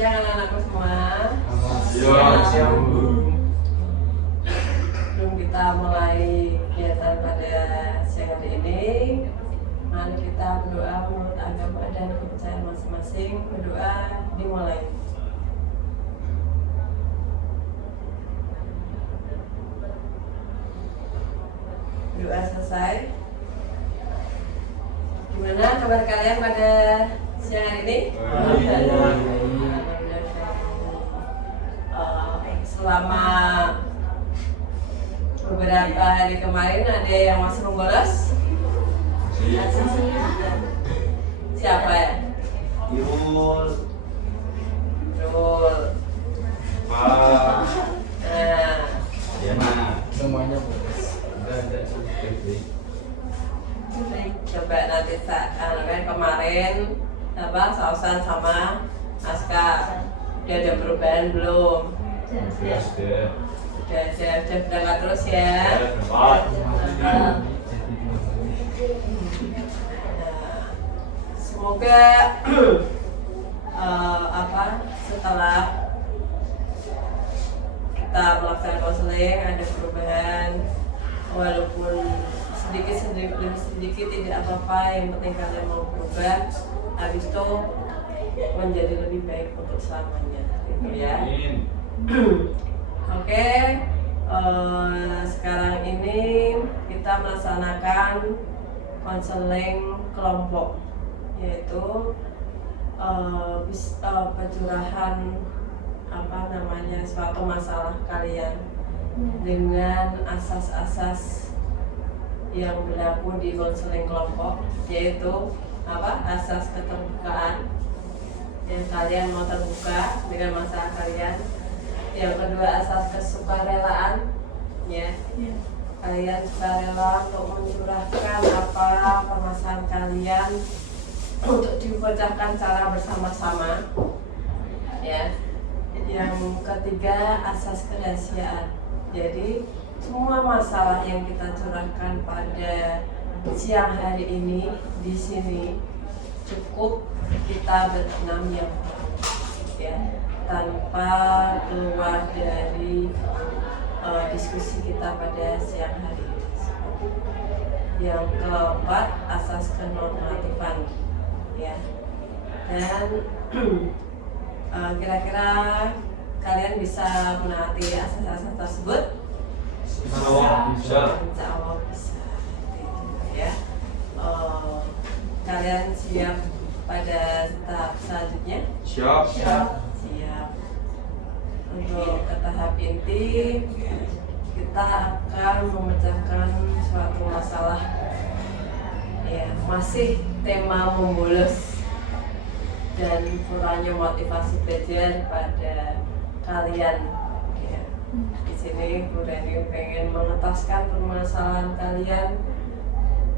siang anak-anakku semua. Siang, Bu. Sebelum kita mulai kegiatan pada siang hari ini, mari kita berdoa menurut agama dan kepercayaan masing-masing. Berdoa dimulai. Doa selesai. Gimana kabar kalian pada siang hari ini? Selama beberapa hari kemarin ada yang masih membolos? Siapa ya? Irul, Rul. Pak, Nah, Yana. Semuanya boleh. coba nanti kan kemarin sausan sama Aska udah ada perubahan belum? Udah berangkat terus ya. Nah, semoga setelah kita melaksanakan konseling ada perubahan, walaupun sedikit tidak apa-apa, yang penting kalian mau berubah, habis itu menjadi lebih baik untuk selamanya, gitu ya. Oke, sekarang ini kita melaksanakan konseling kelompok, yaitu pencurahan suatu masalah kalian dengan asas-asas yang berlaku di konseling kelompok, yaitu asas keterbukaan, yang kalian mau terbuka dengan masalah kalian. Yang kedua, asas kesukarelaan, ya. Kalian sukarela untuk mencurahkan apa permasalahan kalian untuk dipecahkan secara bersama-sama, ya. Yang ketiga, asas kerahasiaan. Jadi semua masalah yang kita curahkan pada siang hari ini di sini cukup kita berenam yang ya, tanpa keluar dari diskusi kita pada siang hari ini. Yang keempat, asas kenormatifan, ya. Dan kira-kira kalian bisa menaati asas-asas tersebut? Bisa. Insya Allah bisa. Ya. Kalian siap pada tahap selanjutnya? Siap. Siap. Untuk ke tahap inti, kita akan memecahkan suatu masalah. Ya, masih tema membolos dan kurangnya motivasi belajar pada kalian. Ya. Di sini Bu Reni pengen mengetaskan permasalahan kalian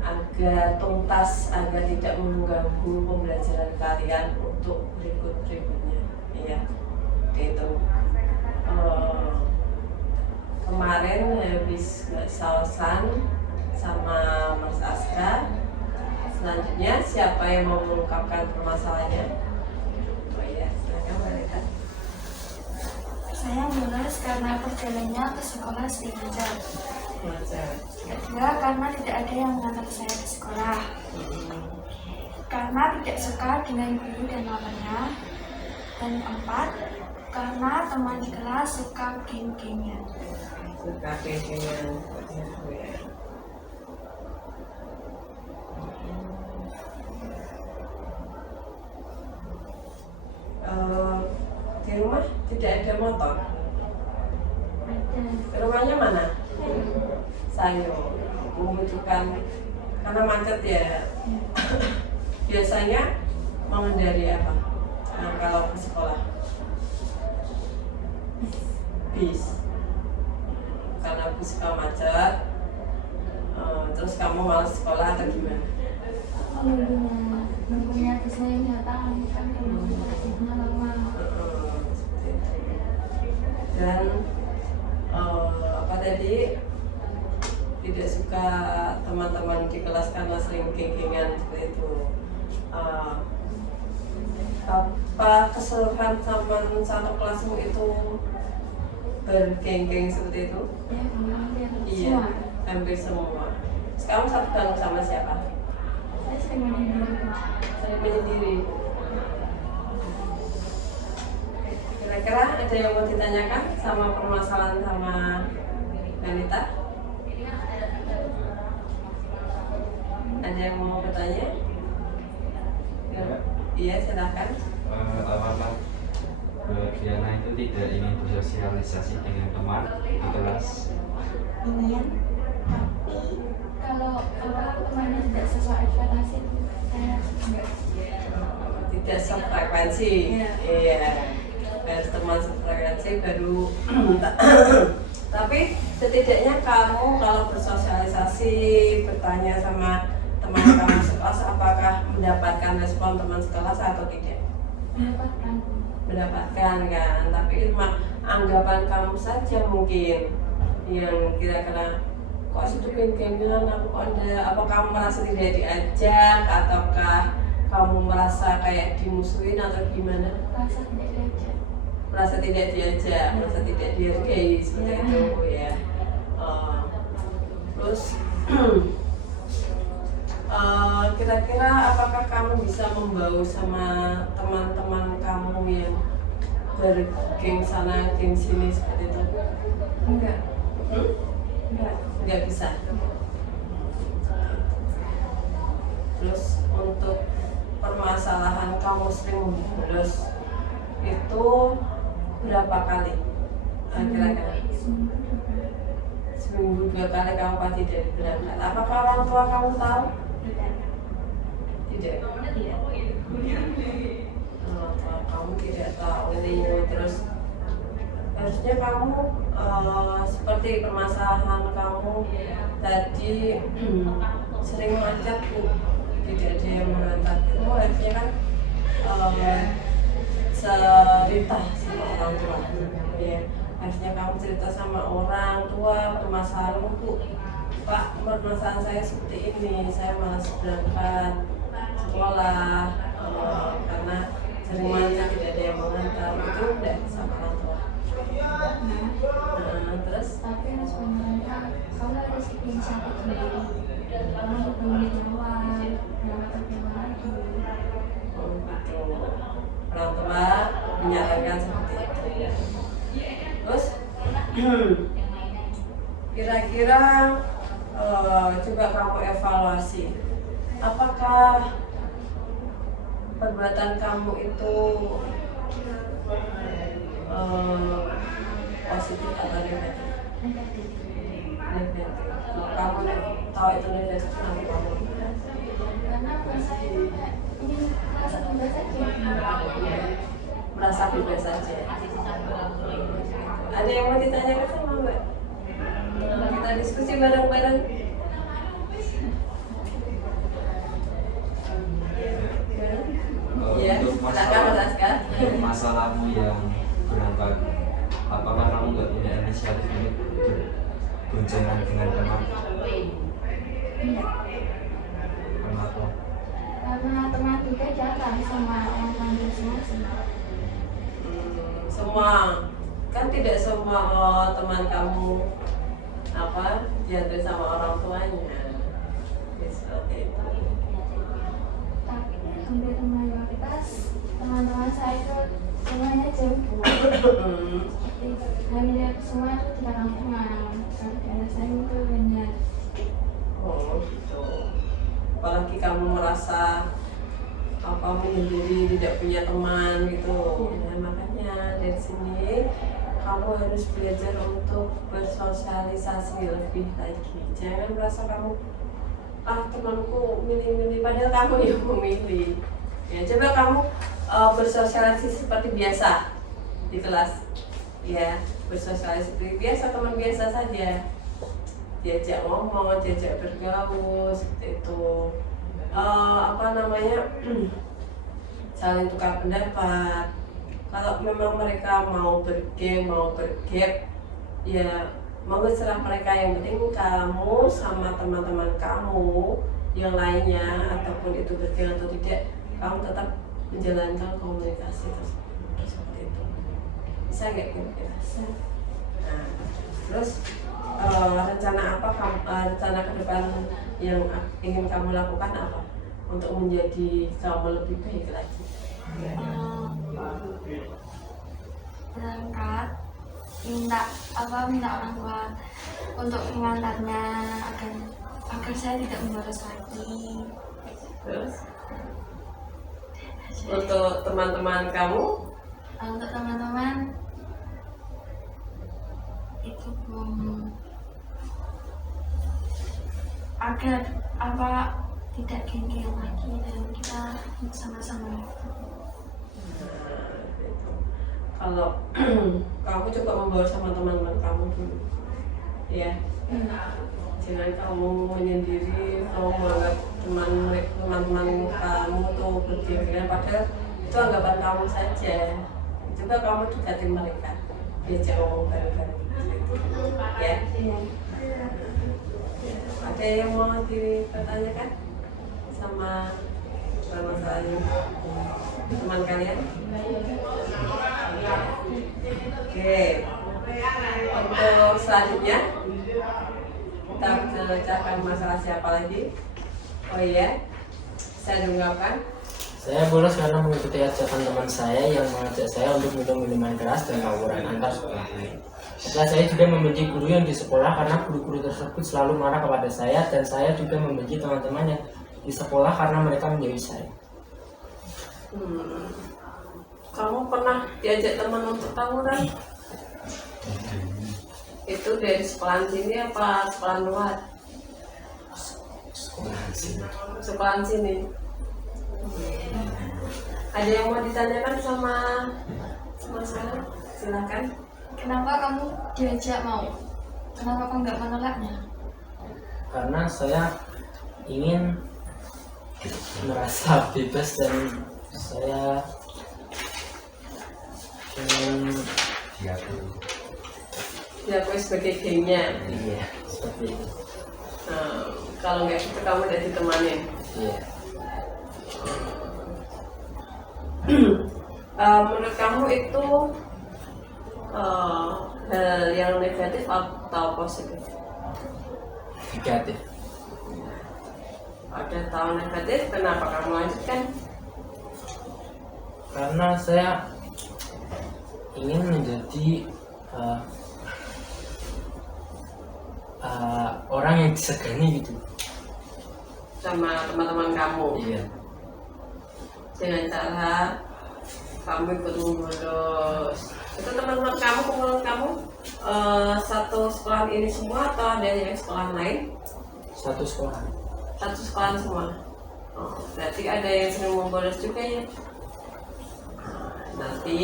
agar tuntas, agar tidak mengganggu pembelajaran kalian untuk berikutnya. Ya, itu. Kemarin habis sausan sama Mas Aska. Selanjutnya siapa yang mau mengungkapkan permasalahannya? Oh iya, silakan mereka. Saya mulus karena perjalanannya ke sekolah sering macet. Kedua, karena tidak ada yang mengantar saya ke sekolah. Karena tidak suka dengan guru dan lawannya. Dan keempat, karena teman di kelas suka game-gamean. Suka game-gamean. Di rumah tidak ada motor. Rumahnya mana? Sayur. Membutuhkan karena macet ya. Biasanya mengendari apa? Kalau ke sekolah? Bis. Karena bis kalau macet, terus kamu malas sekolah atau gimana? Nunggunya bisa yang datang kan kalau lama. Dan tadi tidak suka teman-teman di kelas karena sering geng-gengan seperti itu. Apa keseluruhan teman satu kelasmu itu bergeng-geng seperti itu? Ya, hampir Iya, semua. hampir semua. Sekarang satu gabung sama siapa? Saya sering menyendiri. Saya menyendiri. Kira-kira ada yang mau ditanyakan sama permasalahan sama Ganita? Ada yang mau bertanya? Ya. Iya, silakan. Apakah Diana itu tidak ingin bersosialisasi dengan teman di kelas? Ingin, tapi kalau temannya tidak sesuai ekspektasi, saya enggak. Tidak sefrekuensi. Iya. Harus teman sefrekuensi baru. Tapi setidaknya kamu kalau bersosialisasi, bertanya sama teman kamu sekelas, apakah mendapatkan respon teman sekelas atau tidak? Mendapatkan kan, tapi cuma anggapan kamu saja mungkin yang kira-kira kok situ geng-gengan, aku kok ada, apa kamu merasa tidak diajak ataukah kamu merasa kayak dimusuhin atau gimana? Merasa tidak diajak, merasa tidak dihargai seperti itu ya. Terus kira-kira apakah kamu bisa membaur sama teman-teman kamu yang bergeng sana geng sini seperti itu? Enggak. Enggak bisa. Terus untuk permasalahan kamu sering bolos itu berapa kali? Kira-kira seminggu 2 kali kamu pasti dari berangkat. Apakah orang tua kamu tahu? Tidak. Orang tua kamu tidak tahu. Terus harusnya kamu seperti permasalahan kamu tadi sering macet tidak ada yang mengantar itu, harusnya kan cerita sama orang tua ya. Harusnya kamu cerita sama orang tua permasalahan itu, Pak, permasalahan saya seperti ini, saya malas berangkat sekolah karena sering macet tidak ada yang mengantar, itu udah sama orang tua. Terus Tapi responnya kamu harus inisiatif sendiri. Kamu hubungi lawan, jangan terima lagi. gitu. Orang tua menyarankan seperti itu ya. Terus kira-kira coba kamu evaluasi, apakah perbuatan kamu itu positif atau negatif? Negatif. Negatif. Kamu tahu itu negatif, kenapa kamu? Karena saya ingin merasa bebas saja. Merasa bebas saja. Ada yang mau ditanyakan sama Mbak? Kita diskusi bareng-bareng. Iya, silakan jelaskan. Masalahmu yang berangkat, apakah kamu nggak punya inisiatif untuk berboncengan dengan teman? Iya. Kenapa? Karena teman juga jarang sama orang panggil semua. Semua kan tidak semua teman kamu diatur sama orang tuanya. Ya, seperti itu. Tapi hampir mayoritas teman-teman saya itu semuanya jemput. Hampir semua itu tidak teman. Karena saya itu benar. Oh gitu. Apalagi kamu merasa menyendiri, tidak punya teman gitu. Nah, makanya dari sini kamu harus belajar untuk bersosialisasi lebih lagi. Jangan merasa kamu temanku milih-milih, padahal kamu yang memilih. Ya, coba kamu bersosialisasi seperti biasa di kelas. Ya, bersosialisasi seperti biasa, teman biasa saja. Diajak ngomong, diajak bergaul seperti itu. Saling tukar pendapat. Kalau memang mereka mau bergeng, mau bergap, ya mau serah mereka. Yang penting kamu sama teman-teman kamu yang lainnya, ataupun itu bergeng atau tidak, kamu tetap menjalankan komunikasi tersebut seperti itu. Bisa nggak kira-kira? Nah, terus rencana apa rencana ke depan yang ingin kamu lakukan apa untuk menjadi kamu lebih baik lagi? Berangkat minta orang tua untuk mengantarnya agar saya tidak membolos lagi. Terus untuk teman-teman kamu? Untuk teman-teman itu agar tidak gengsi lagi dan kita sama-sama. Kalau kamu coba membawa sama teman-teman kamu dulu, ya. Jangan kamu menyendiri, kamu menganggap teman-teman kamu tuh bergengsi, padahal itu anggapan kamu saja. Coba kamu dekatin mereka, diajak ngomong bareng-bareng, ya. Ada yang mau dipertanyakan sama masalahnya teman kalian? Oke, untuk selanjutnya kita bicarakan masalah siapa lagi? Oh iya, saya diungkapkan. Saya bolos karena mengikuti ajakan teman saya yang mengajak saya untuk minum minuman keras dan tawuran antar sekolah lain. Setelah saya juga membenci guru yang di sekolah karena guru-guru tersebut selalu marah kepada saya, dan saya juga membenci teman-teman yang di sekolah karena mereka menjauhi saya. Kamu pernah diajak teman untuk tawuran? Itu dari sekolahan sini apa sekolahan luar? Sekolahan sini. Ada yang mau ditanyakan sama saya? Silakan. Kenapa kamu diajak mau? Kenapa kamu nggak menolaknya? Karena saya ingin merasa bebas dan saya ingin diakui sebagai gengnya. iya seperti itu. Kalau nggak gitu kamu udah ditemanin. Iya. Menurut kamu itu hal yang negatif atau positif? Negatif. Ada tahu negatif, kenapa kamu lanjutkan? Karena saya ingin menjadi orang yang disegani gitu Sama teman-teman kamu? iya. Dengan cara kamu ikut membolos. Itu teman-teman kamu, kumpulan kamu satu sekolah ini semua atau ada yang sekolah lain? Satu sekolah. Satu sekolah semua. Berarti ada yang sering membolos juga ya. Nanti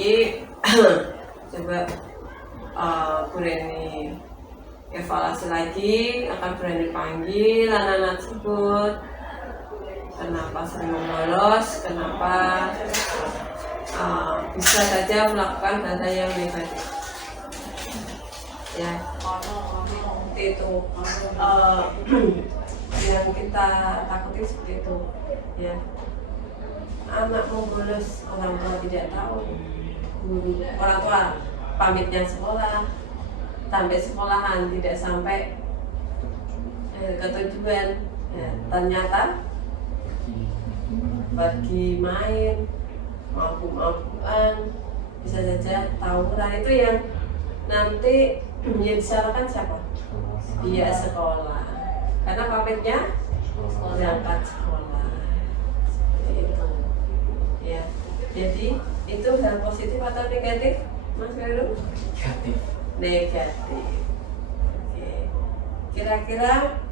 coba Bu Reni evaluasi lagi, akan Bu Reni panggil anak-anak tersebut. Kenapa sering membolos? Kenapa bisa saja melakukan hal yang negatif? Ya, itu yang kita takuti seperti itu. Ya, anak membolos, orang tua tidak tahu, orang tua pamitnya sekolah, sampai sekolahan tidak sampai ke tujuan. Ya, ternyata pergi main, mabuk-mabukan, bisa saja tawuran. Itu yang nanti yang disalahkan siapa? Iya, sekolah, karena pamitnya berangkat sekolah. Seperti itu ya. Jadi itu hal positif atau negatif, Mas Heru? Negatif. Negatif. Oke. Kira-kira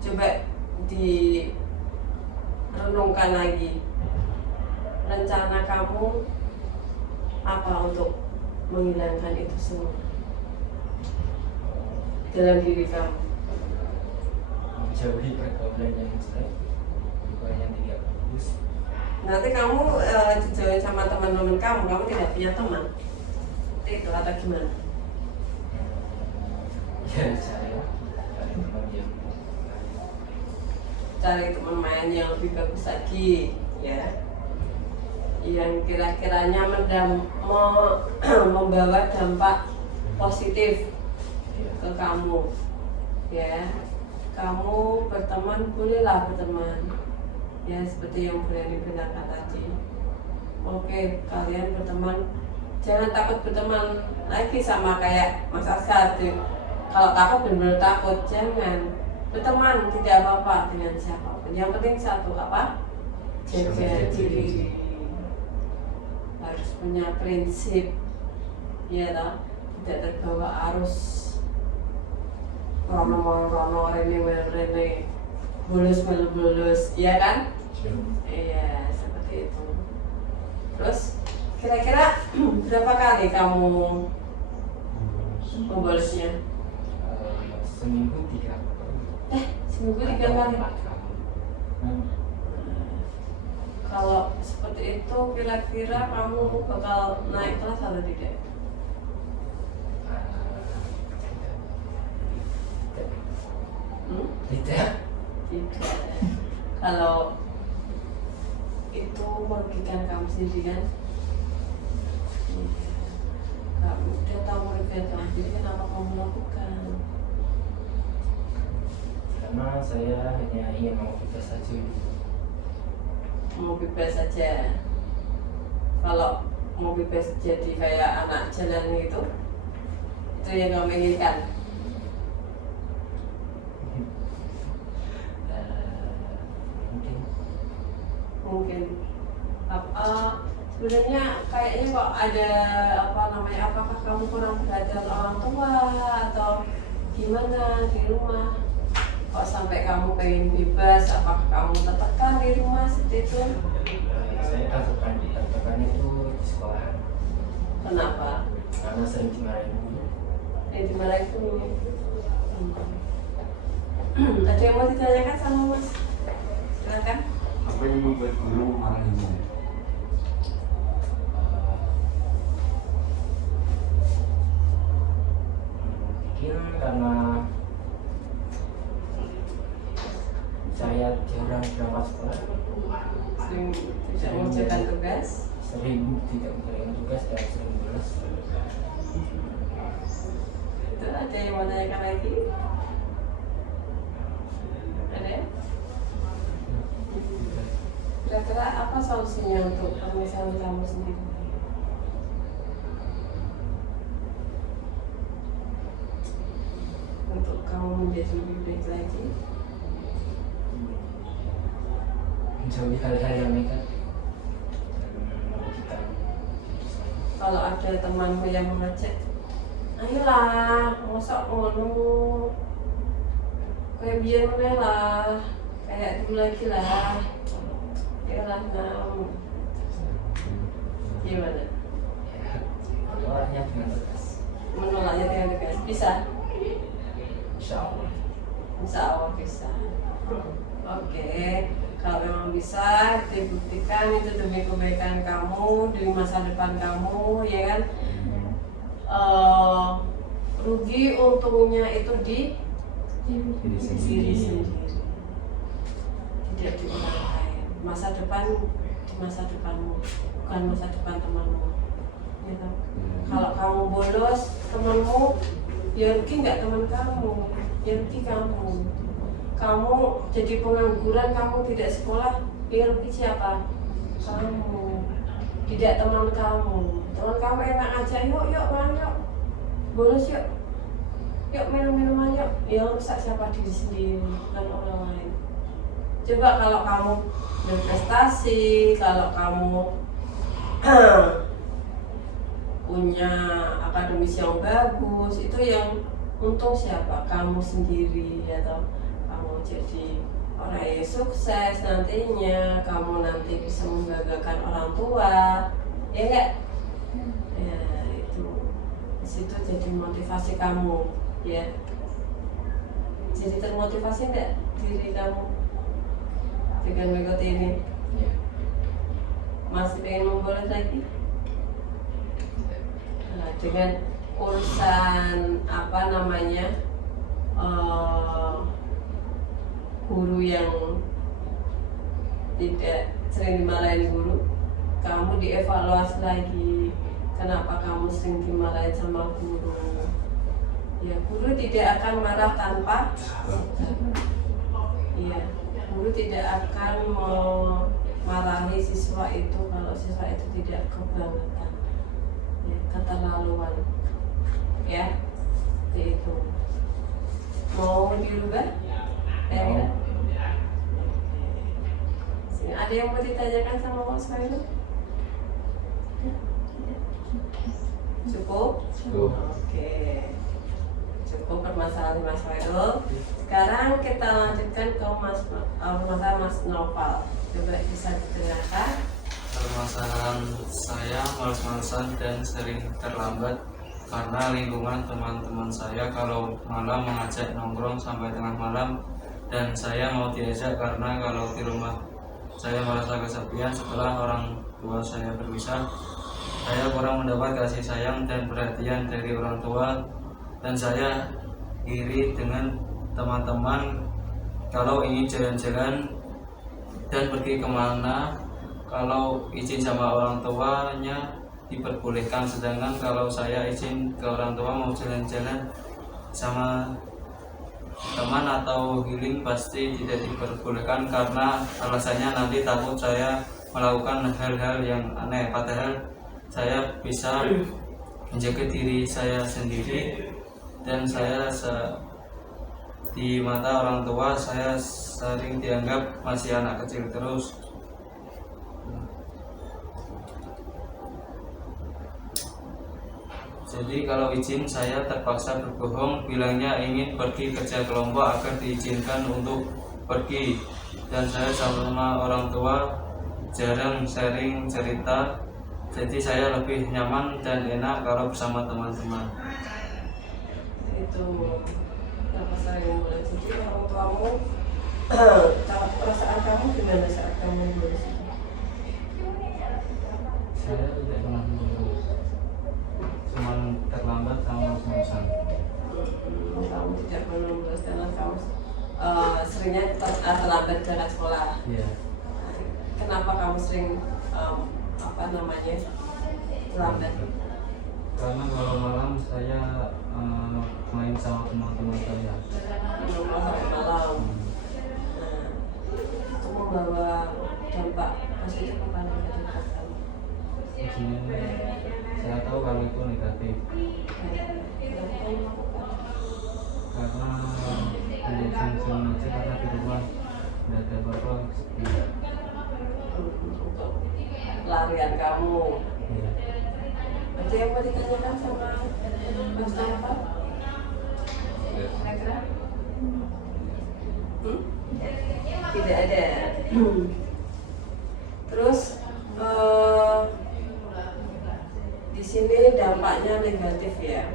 coba direnungkan lagi, rencana kamu apa untuk menghilangkan itu semua dalam diri kamu? Menjauhi pergaulan yang jelek, bukan yang tidak bagus. Nanti kamu dijauhin sama teman-teman kamu tidak punya teman, itu atau gimana? Ya saya ada teman yang cari teman main yang lebih bagus lagi ya, yang kira-kiranya membawa dampak positif ke kamu ya. Kamu berteman, bolehlah berteman ya, seperti yang Berani bilangkan tadi. Oke, kalian berteman, jangan takut berteman lagi sama kayak Mas Askar. Kalau takut benar-benar takut, jangan berteman, tidak apa-apa dengan siapapun. Yang penting satu apa? Jaga diri. Harus punya prinsip, ya toh? Tidak terbawa arus rono rene bulus, iya kan? Iya, seperti itu. Terus kira-kira berapa kali kamu membolusnya? Seminggu 3 kali. Seminggu 3 kali. 4 kali. Kalau seperti itu kira-kira kamu bakal naik kelas atau tidak? Tidak. Tidak. Kalau itu merugikan kamu sendiri kan? Kamu udah tahu merugikan kamu sendiri, kenapa kamu lakukan? Karena saya hanya ingin mau bebas saja. Mau bebas saja. Kalau mau bebas jadi kayak anak jalan itu yang kamu inginkan. Mungkin sebenarnya kayaknya kok ada apakah kamu kurang perhatian orang tua atau gimana di rumah kok sampai kamu pengen bebas? Apakah kamu tertekan di rumah seperti itu? Saya tertekan itu di sekolah. Kenapa? Karena sering dimarahin guru. Dimarahin guru. Ada yang mau ditanyakan sama Mas? Silakan. Apa yang membuat guru memarahimu? Mungkin karena saya jarang berangkat sekolah, Sering tidak mengerjakan tugas. sering tidak mengerjakan tugas dan sering bolos. Itu ada yang mau tanyakan lagi? Ada? Kira-kira apa solusinya untuk permasalahan kamu sendiri? Untuk kamu menjadi lebih baik lagi? Menjauhi hal-hal yang negatif dan merugikan diri saya. Kalau ada temanmu yang mengajak, ayolah, masa ngono, kayak biar mana lah, kayak dulu lagi lah, ayolah kamu. Gimana? Orangnya dengan tegas. Menolaknya dengan tegas, bisa? Insya Allah. Insya Allah bisa. Oke, kalau memang bisa, dibuktikan itu demi kebaikan kamu, demi masa depan kamu, ya kan? Rugi untungnya itu di diri sendiri, tidak di orang lain. Masa depan di masa depanmu, bukan masa depan temanmu. Ya kan? Kalau kamu bolos, temanmu ya rugi nggak teman kamu, ya rugi kamu. Kamu jadi pengangguran, kamu tidak sekolah, ya rugi siapa? Kamu, tidak teman kamu. Teman kamu enak aja, yuk main yuk, bolos yuk minum-minuman yuk, ya rusak siapa? Diri sendiri, bukan orang lain. Coba kalau kamu berprestasi, kalau kamu punya akademis yang bagus, itu yang untung siapa? Kamu sendiri, atau kamu jadi orang yang sukses nantinya, kamu nanti bisa membanggakan orang tua, ya enggak? Ya itu, disitu jadi motivasi kamu, ya. Jadi termotivasi enggak diri kamu dengan mengikuti ini? Ya. Masih pengen membolos lagi? Nah, dengan urusan guru yang tidak sering dimarahin guru, kamu dievaluasi lagi, kenapa kamu sering dimarahin sama guru. Ya, guru tidak akan marah tanpa iya, guru tidak akan memarahi siswa itu kalau siswa itu tidak kebangetan, ya, keterlaluan, ya, seperti itu. Mau dirubah? Ya. Sini, ada yang mau ditanyakan sama Mas Fairul? Cukup? Oke. Cukup permasalahan Mas Fairul. Sekarang kita lanjutkan ke masalah Mas Noval. Coba bisa ditanyakan. Permasalahan saya males-malesan dan sering terlambat karena lingkungan teman-teman saya kalau malam mengajak nongkrong sampai tengah malam, dan saya mau diajak karena kalau di rumah saya merasa kesepian setelah orang tua saya berpisah. Saya kurang mendapat kasih sayang dan perhatian dari orang tua, dan saya iri dengan teman-teman kalau ingin jalan-jalan dan pergi kemana, kalau izin sama orang tuanya diperbolehkan, sedangkan kalau saya izin ke orang tua mau jalan-jalan sama teman atau healing pasti tidak diperbolehkan karena alasannya nanti takut saya melakukan hal-hal yang aneh, padahal saya bisa menjaga diri saya sendiri, dan saya di mata orang tua saya sering dianggap masih anak kecil terus. Jadi kalau izin saya terpaksa berbohong, bilangnya ingin pergi kerja kelompok agar diizinkan untuk pergi, dan saya sama orang tua jarang sharing cerita, jadi saya lebih nyaman dan enak kalau bersama teman-teman. Itu kenapa saya mulai. Jadi orang tuamu perasaan kamu gimana saat kamu lulus? Saya tidak pernah lulus, cuma terlambat sama malesan. Kamu tidak pernah lulus karena kamu seringnya terlambat berangkat sekolah. Iya. Kenapa kamu sering terlambat? Karena kalau malam saya main sama teman-teman saya. Nongkrong sampai malam. Nah, itu membawa dampak positif apa negatif buat kamu? Di sini saya tahu kalau itu negatif, Kenapa kamu lakukan? karena untuk senang aja, karena di rumah tidak ada apa-apa, sepi. Untuk pelarian kamu. Iya. Ada yang mau ditanyakan sama Mas Nova? Kira-kira? Tidak ada. Terus di sini dampaknya negatif ya?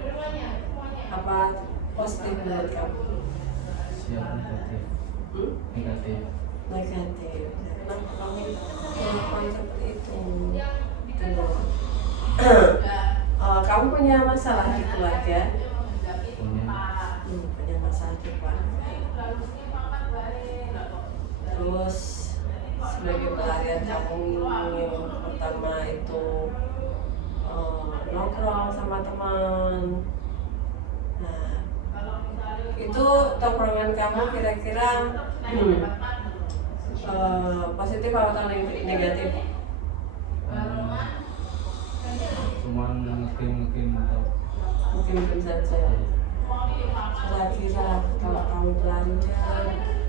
Apa positif menurut kamu? Siap negatif. Negatif. Negatif. Kenapa kamu melakukan seperti itu? Gitu. Kamu punya masalah di keluarga? Punya masalah di keluarga. Terus sebagai pelarian kamu yang pertama itu nongkrong sama teman. Nah, itu tongkrongan kamu kira-kira positif atau negatif? Cuman mungkin atau Mungkin saja. Kira-kira kalau kamu belanja,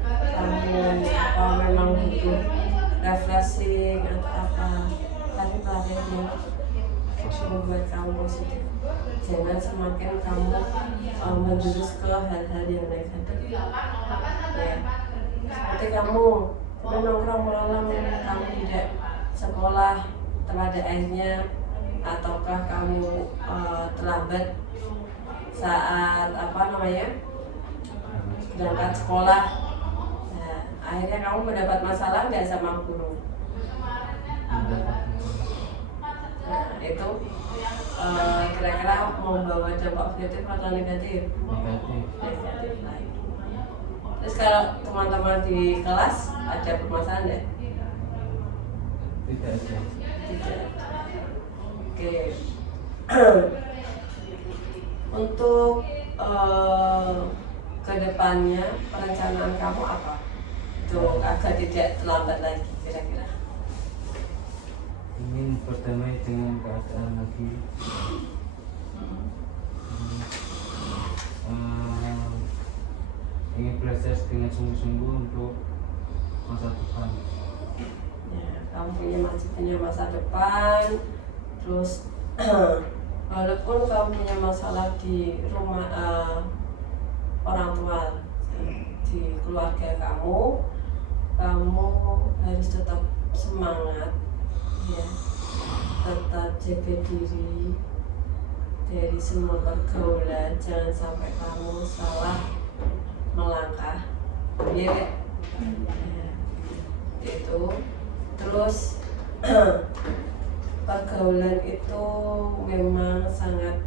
kamu memang butuh refreshing atau apa, tapi pelariannya membuat kamu positif. Jangan semakin kamu menjurus ke hal-hal yang negatif. Ya, seperti kamu nongkrong malam, kamu tidak sekolah terada airnya, ataukah kamu terlambat saat berangkat sekolah. Nah, akhirnya kamu mendapat masalah nggak sama guru? Nah, itu kira-kira membawa dampak positif atau negatif? Negatif lagi. Terus kalau teman-teman di kelas ada permasalahan ya? Tidak ada. Tidak ada. Oke. Untuk kedepannya perencanaan kamu apa? Untuk agar tidak terlambat lagi kira-kira. Ingin berdamai dengan keadaan lagi. Ingin belajar dengan sungguh-sungguh untuk masa depan. Ya, kamu punya masa depan, terus walaupun kamu punya masalah di rumah orang tua, di keluarga kamu harus tetap semangat, ya, tetap jaga diri dari semua pergaulan, jangan sampai kamu salah melangkah, ya kan? Ya, itu terus pergaulan itu memang sangat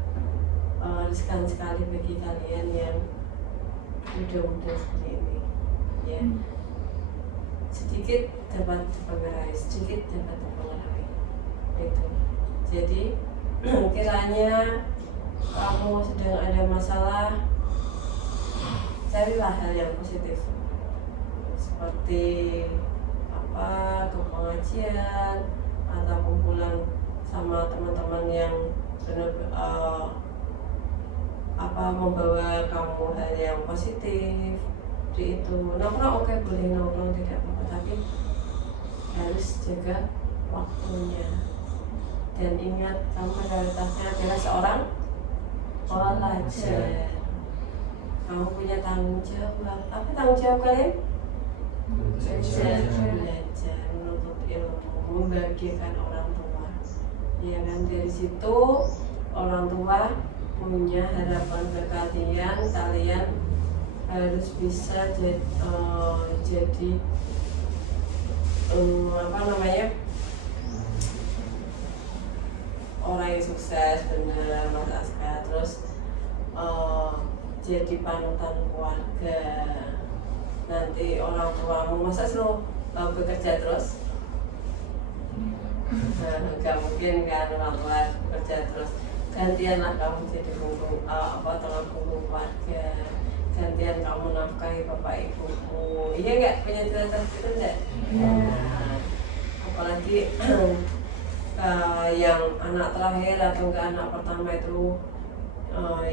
riskan sekali bagi kalian yang muda-muda seperti ini, ya. Sedikit dapat dipengaruhi, sedikit dapat dipengaruhi, itu. Jadi kiranya kamu sedang ada masalah, carilah hal yang positif, seperti ke pengajian ataupun pulang sama teman-teman yang benar membawa kamu hal yang positif. Di itu nongkrong oke, boleh nongkrong, tidak apa-apa, tapi harus jaga waktunya dan ingat kamu prioritasnya adalah seorang pelajar. Kamu punya tanggung jawab. Apa tanggung jawab kalian? Belajar, menuntut ilmu, membahagiakan orang tua, ya kan? Dari situ orang tua punya harapan ke kalian harus bisa jadi orang yang sukses, benar Mas Aska. Terus jadi panutan keluarga. Nanti orang tuamu masa suruh bekerja terus? Nggak mungkin kan, orang tua bekerja terus. Gantianlah kamu jadi tulang punggung keluarga. Gantian kamu nafkahi bapak ibumu. Iya nggak? Punya cita-cita itu enggak? Nah, apalagi yang anak terakhir atau enggak anak pertama itu,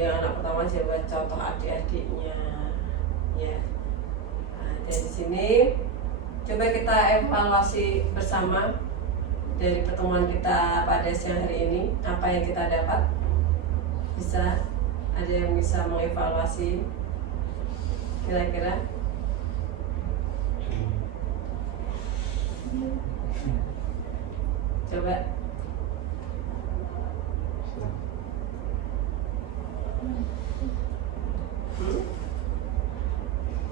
yang anak pertama jadi contoh adik-adiknya, ya. Dari sini coba kita evaluasi bersama dari pertemuan kita pada siang hari ini, apa yang kita dapat. Bisa ada yang bisa mengevaluasi kira-kira? Coba.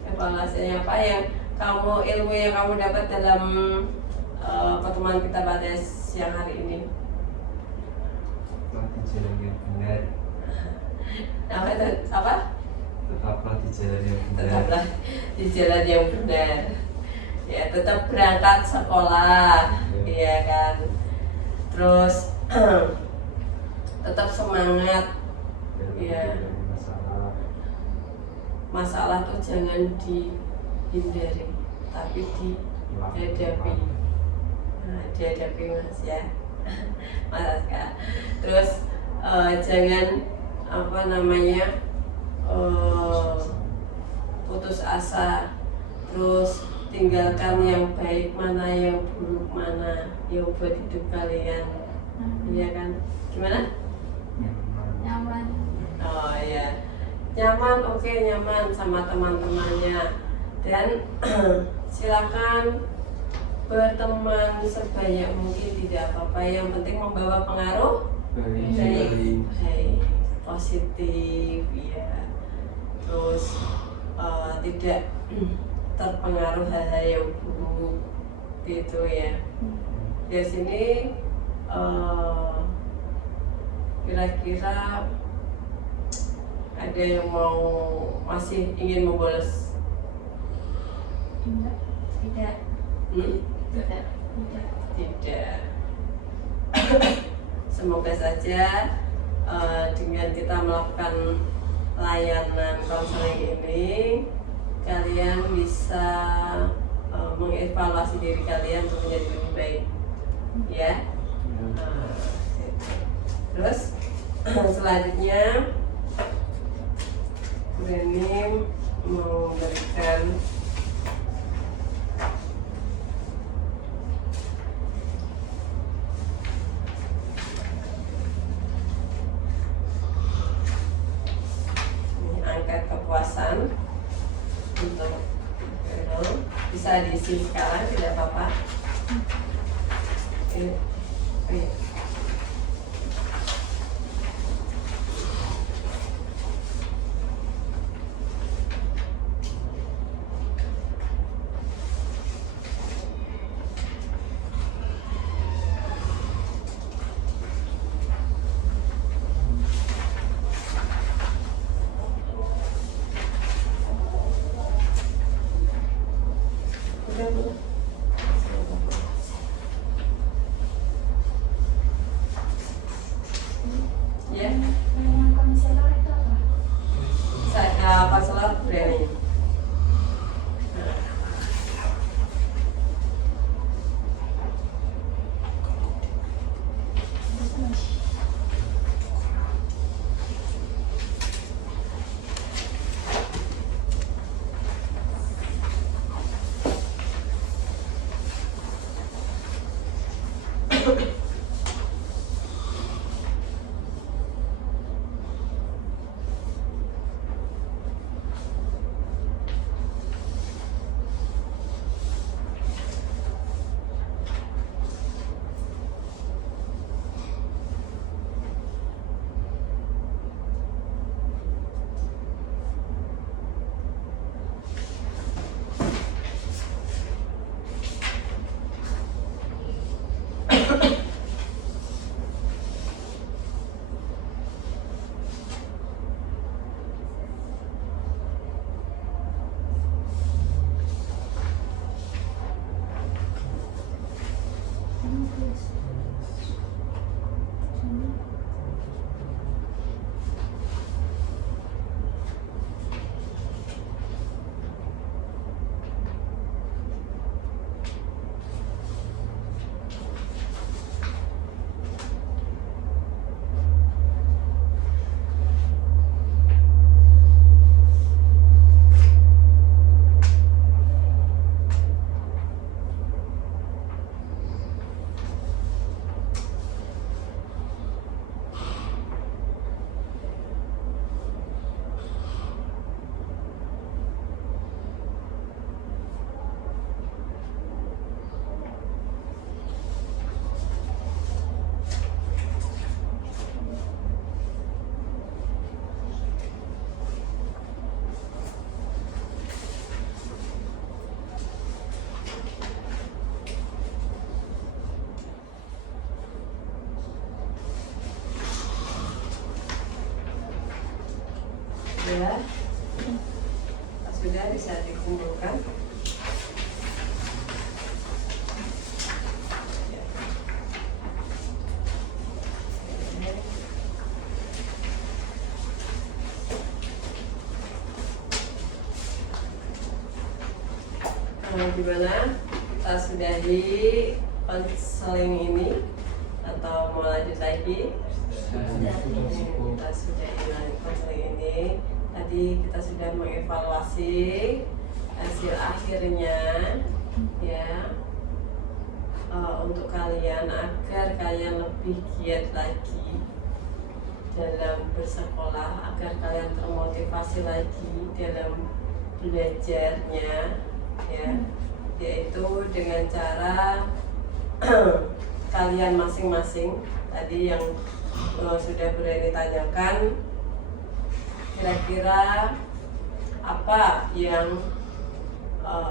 Evaluasinya apa yang ilmu yang kamu dapat dalam pertemuan kita pada siang hari ini? Tetap di jalan yang benar. Apa? Tetaplah di jalan yang benar. Tetaplah di jalan yang benar. Ya, tetap berangkat sekolah, iya kan. Terus tetap semangat. Iya. Masalah tuh jangan dihindari, tapi dihadapi. Nah, dihadapi Mas ya. Mas Kak. Terus jangan putus asa. Terus tinggalkan yang baik mana, yang buruk mana, yang buat hidup kalian. Iya kan? Gimana? Nyaman. Oh ya. Nyaman, oke, nyaman sama teman-temannya, dan silakan berteman sebanyak mungkin, tidak apa-apa, yang penting membawa pengaruh baik, positif, ya. Terus tidak terpengaruh hal-hal yang buruk gitu ya. Di sini kira-kira ada yang masih ingin membolos? Tidak. Hmm? Tidak. Tidak. Semoga saja dengan kita melakukan layanan konseling ini, kalian bisa mengevaluasi diri kalian untuk menjadi lebih baik, ya. Terus selanjutnya ini memberikan angka kepuasan untuk bisa diisi sekarang, tidak apa-apa. Oke. Ya, Yang konselor itu apa? saya konselor branding. Ya, sudah bisa dikumpulkan. Gimana kita sudahi konseling ini atau mau lanjut lagi? Kita sudahi konseling ini. Tadi kita sudah mengevaluasi hasil akhirnya, ya, untuk kalian agar kalian lebih giat lagi dalam bersekolah, agar kalian termotivasi lagi dalam belajarnya, ya, yaitu dengan cara kalian masing-masing tadi yang sudah berani tanyakan, kira-kira apa yang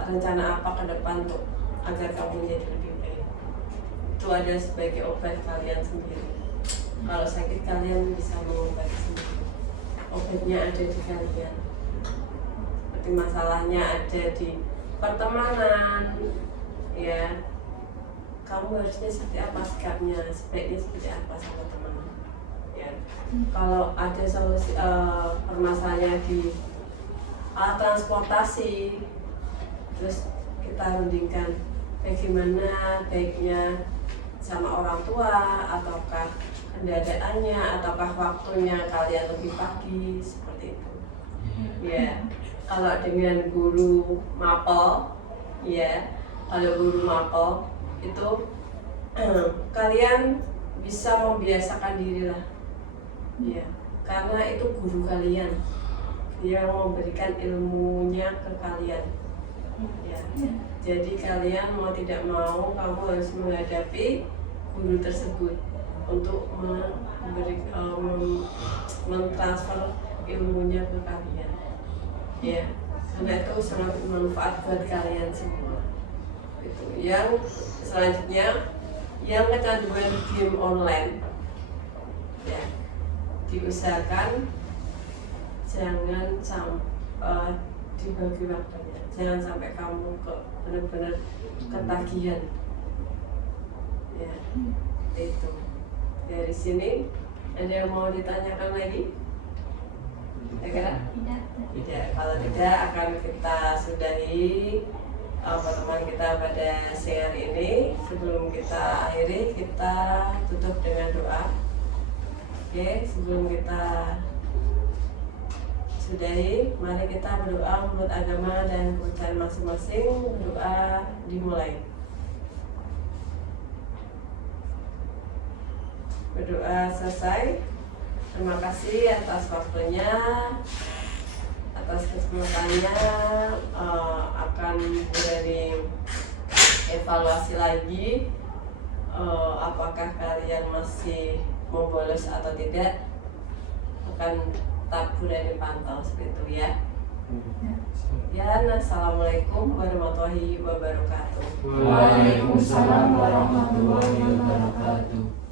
rencana apa ke depan untuk agar kamu menjadi lebih baik. Itu ada sebagai obat kalian sendiri. Kalau sakit kalian bisa mengobati sendiri. Obatnya ada di kalian. Seperti masalahnya ada di pertemanan, ya. kamu harusnya seperti apa sikapnya, sebaiknya seperti apa sama teman. Ya, kalau ada solusi permasalahannya di alat transportasi, terus kita rundingkan bagaimana baiknya sama orang tua, ataukah kendaraannya, ataukah waktunya kalian lebih pagi, seperti itu. Ya, kalau dengan guru mapel, ya, kalau guru mapel itu kalian bisa membiasakan diri lah, ya, karena itu guru kalian yang memberikan ilmunya ke kalian, ya. Jadi kalian mau tidak mau kamu harus menghadapi guru tersebut untuk mentransfer ilmunya ke kalian, ya, karena itu sangat bermanfaat buat kalian semua. Itu yang selanjutnya, yang kecanduan game online, ya, diusahakan jangan sampai dibagi waktunya, jangan sampai kamu benar-benar ketagihan, ya. Itu dari sini ada yang mau ditanyakan lagi? Tidak. Kalau tidak akan kita sudahi pertemuan kita pada siang ini. Sebelum kita akhiri, kita tutup dengan doa. Oke, sebelum kita sudahi, mari kita berdoa menurut agama dan kepercayaan masing-masing. Berdoa dimulai. Berdoa selesai. Terima kasih atas waktunya, atas kesempatannya. Akan berani evaluasi lagi apakah kalian masih mau bolos atau tidak. Akan tetap berani pantau seperti itu, ya. Ya, assalamualaikum warahmatullahi wabarakatuh. Waalaikumsalam warahmatullahi wabarakatuh.